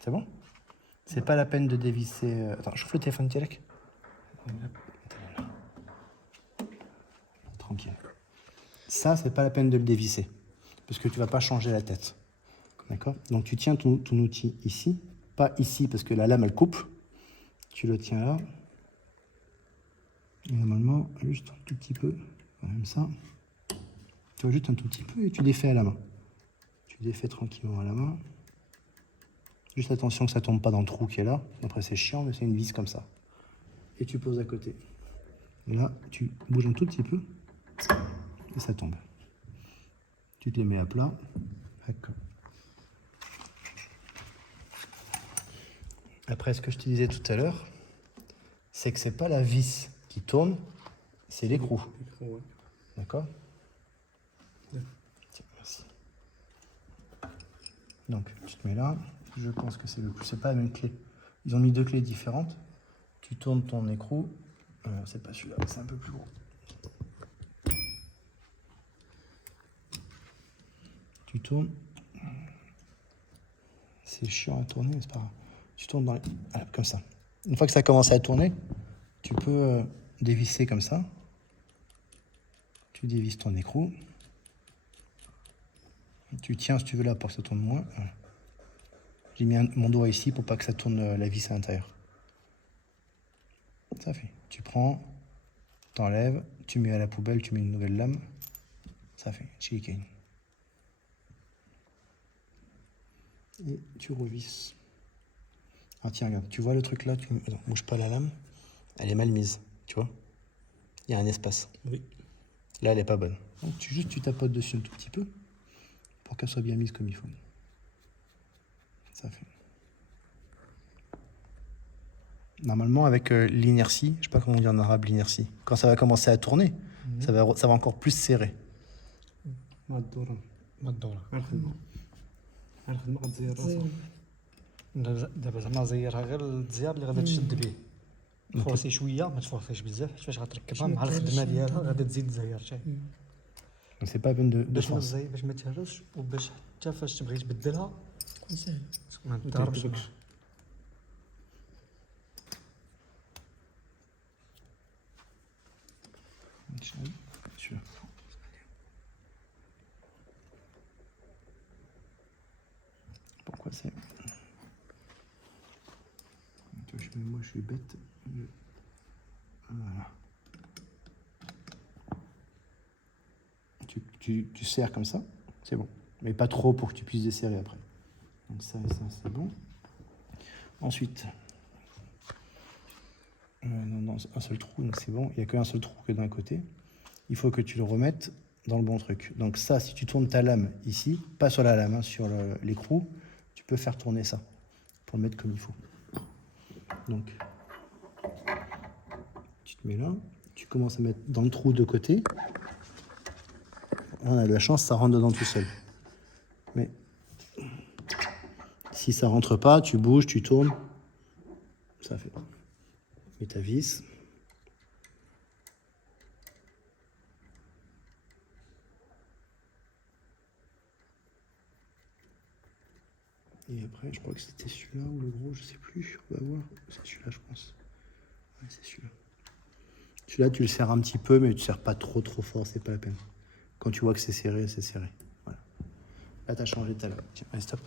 C'est bon? C'est pas la peine de dévisser... Attends, chauffe le téléphone direct. Tranquille. Ça, c'est pas la peine de le dévisser, parce que tu vas pas changer la tête. D'accord? Donc tu tiens ton outil ici, pas ici, parce que la lame, elle coupe. Tu le tiens là. Et normalement, juste un tout petit peu, comme ça. Tu vois, juste un tout petit peu et tu défais à la main. Tu défais tranquillement à la main. Juste attention que ça tombe pas dans le trou qui est là. Après, c'est chiant, mais c'est une vis comme ça. Et tu poses à côté. Là, tu bouges un tout petit peu et ça tombe. Tu te les mets à plat. Après, ce que je te disais tout à l'heure, c'est que c'est pas la vis qui tourne, c'est l'écrou. Ouais. D'accord? Ouais. Tiens, merci. Donc, tu te mets là. Je pense que c'est le plus. C'est pas la même clé. Ils ont mis 2 clés différentes. Tu tournes ton écrou. C'est pas celui-là, c'est un peu plus gros. Tu tournes. C'est chiant à tourner, mais c'est pas grave. Tu tournes dans les... Voilà, comme ça. Une fois que ça commence à tourner, tu peux dévisser comme ça. Tu dévisses ton écrou. Tu tiens, si tu veux, là pour que ça tourne moins. J'ai mis mon doigt ici pour pas que ça tourne la vis à l'intérieur. Ça fait. Tu prends, t'enlèves, tu mets à la poubelle, tu mets une nouvelle lame. Ça fait. Chicken. Et tu revisses. Ah tiens, regarde, tu vois le truc là, tu ne bouge pas la lame. Elle est mal mise, tu vois. Il y a un espace. Oui. Là, elle est pas bonne. Donc, tu tapotes dessus un tout petit peu pour qu'elle soit bien mise comme il faut. Ça fait. Normalement, avec l'inertie, je sais pas comment on dit en arabe l'inertie, quand ça va commencer à tourner, ça va encore plus serrer. ما الدورة غير الخدمة غتزير راسها دابا زعما زيرها غير التزيار اللي غادي تشد به تفرسي شويه ما تفرسيش بزاف فاش غتركبها مع الخدمه ديالها غادي تزيد تزير حتى C'est pas la peine de باش ما force. تزير باش ما تهرسش وباش حتى فاش تبغي تبدلها تكون سهل. ما تضربش Celui-là. Pourquoi c'est... Moi je suis bête. Voilà. Tu serres comme ça, c'est bon. Mais pas trop pour que tu puisses desserrer après. Donc ça et ça c'est bon. Ensuite, non, un seul trou, donc c'est bon. Il n'y a qu'un seul trou que d'un côté. Il faut que tu le remettes dans le bon truc. Donc ça, si tu tournes ta lame ici, pas sur la lame, hein, sur l'écrou, tu peux faire tourner ça pour le mettre comme il faut. Donc, tu te mets là, tu commences à mettre dans le trou de côté. On a de la chance, ça rentre dedans tout seul. Mais si ça rentre pas, tu bouges, tu tournes, ça fait. Mets ta vis. Et après, je crois que c'était celui-là ou le gros, je sais plus. On va voir. C'est celui-là, je pense. Ouais, c'est celui-là. Celui-là, tu le serres un petit peu, mais tu ne serres pas trop fort, c'est pas la peine. Quand tu vois que c'est serré, c'est serré. Voilà. Là, tu as changé ta lame. Tiens, allez, stop.